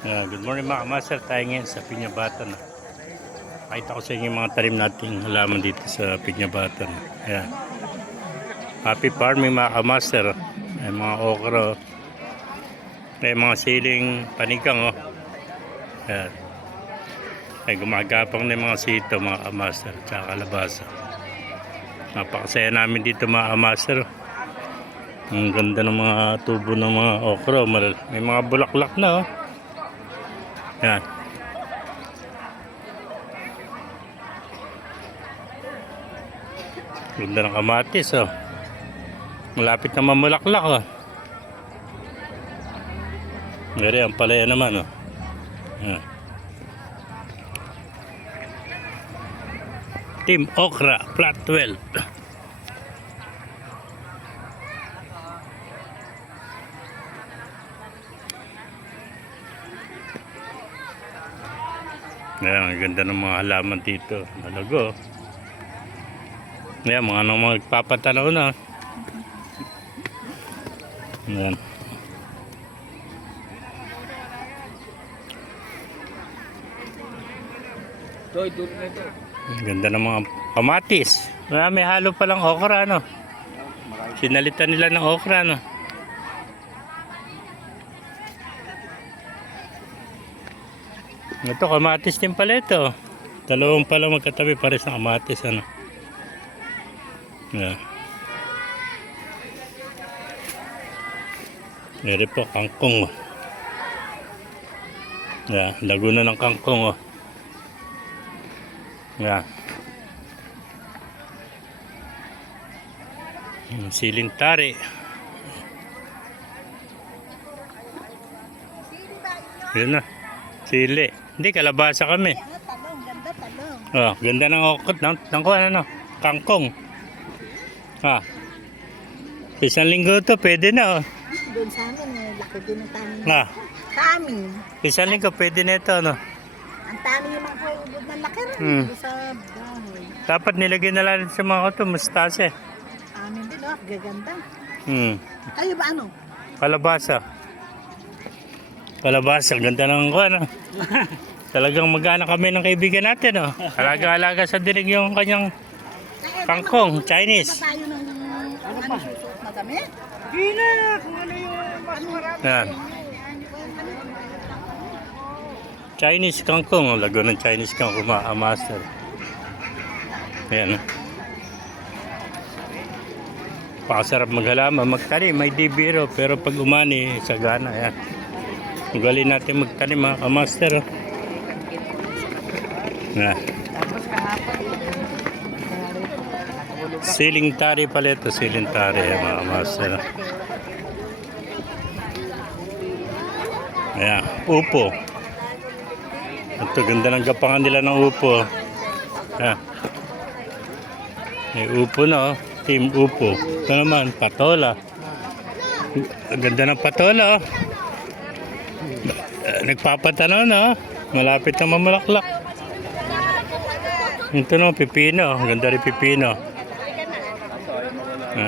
Good morning mga master, tayo ngayon sa Piñabatan. Nakita ko sa inyo yung mga talim nating halaman dito sa Piñabatan. Ayan. Happy farming mga master. May mga okra, may mga siling panigang. Oh. Ayan. Ay gumagapang na yung mga sito mga master, tsaka kalabasa. Napakasaya namin dito mga master. Ang ganda ng mga tubo ng mga okra. May mga bulaklak na. Oh. Yan. Ganda ng kamatis, oh. Malapit na mamulaklak, oh. Ngari, ang palaya naman, oh. Yan. Team Okra, Plat 12. Ayan, ang ganda ng mga halaman dito. Malago. Ayan, mga magpapatanaw na. Ayan. Ang ganda ng mga kamatis. May halo palang okra, no? Sinalitan nila ng okra, no? Ito, kamatis din pala ito. Dalawang pala magkatabi, pares na kamatis, ano. Yan. Meron po, kangkong. Yan, laguna ng kangkong, oh. Yan. Siling tari. Yun na. Sili. Hindi, kalabasa kami. Talong, ganda talong. Oh, ganda ng okot ng ano, kangkong. Ah. Isang linggo to, pwede na, oh. Doon sa amin, laki din ang tanim. Ah. Sa amin. Isang linggo, pwede na ito, no? Ang tanim yung mga kulod na laki rin. Sa bahay. Dapat nilagyan na lang sa mga ito, mustase. Amin din, oh. Gaganda. Kayo ba ano? Kalabasa. Kalabasa, ganda ng ano. Talagang mag-anak kami ng kaibigan natin, oh. Alaga-alaga sa dinig yung kanyang kangkong, Chinese. Ba tayo ng ano susuot na dami? Hindi na, kung ano yung mas marami. Yan. Chinese kangkong, oh. Lago ng Chinese kangkong, master. Ayan, oh. Pakasarap maghalaman, magtanim, may di biro, pero pag umani, sagana, yan. Magaling natin magtanim mga kamaster. Oh. Na. Siling tari pala ito, siling tari mga kamaster. Oh. Ayan, upo. Ito, ganda ng gapangan nila ng upo. Ayan. May upo na, oh. Team upo. Ito naman, patola. Ganda ng patola, oh. Nagpapatanaw na, malapit na mamulaklak. Ito no, pipino, ganda rin pipino.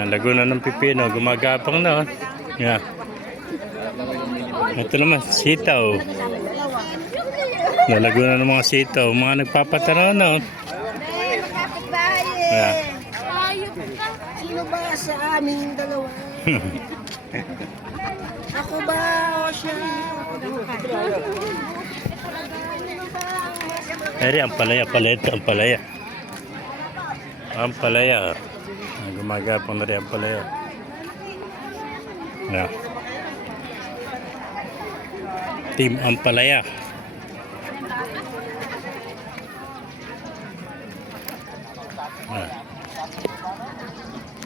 Laguna ng pipino, gumagapang na. Yeah. Ito naman, sitaw. Laguna ng mga sitaw, mga nagpapatanaw na. Yeah. Sino ba sa aming dalawa? Ako ba o siya? Eri, ang palaya pala ito, ang palaya. Ang palaya. Gumagapang na rin ang palaya. Yeah. Team ang palaya.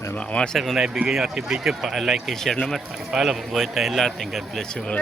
Mga master, kung naibigay nyo ating video, pa-like and share naman, pa-follow, mabuhay tayong lahat, and God bless you all.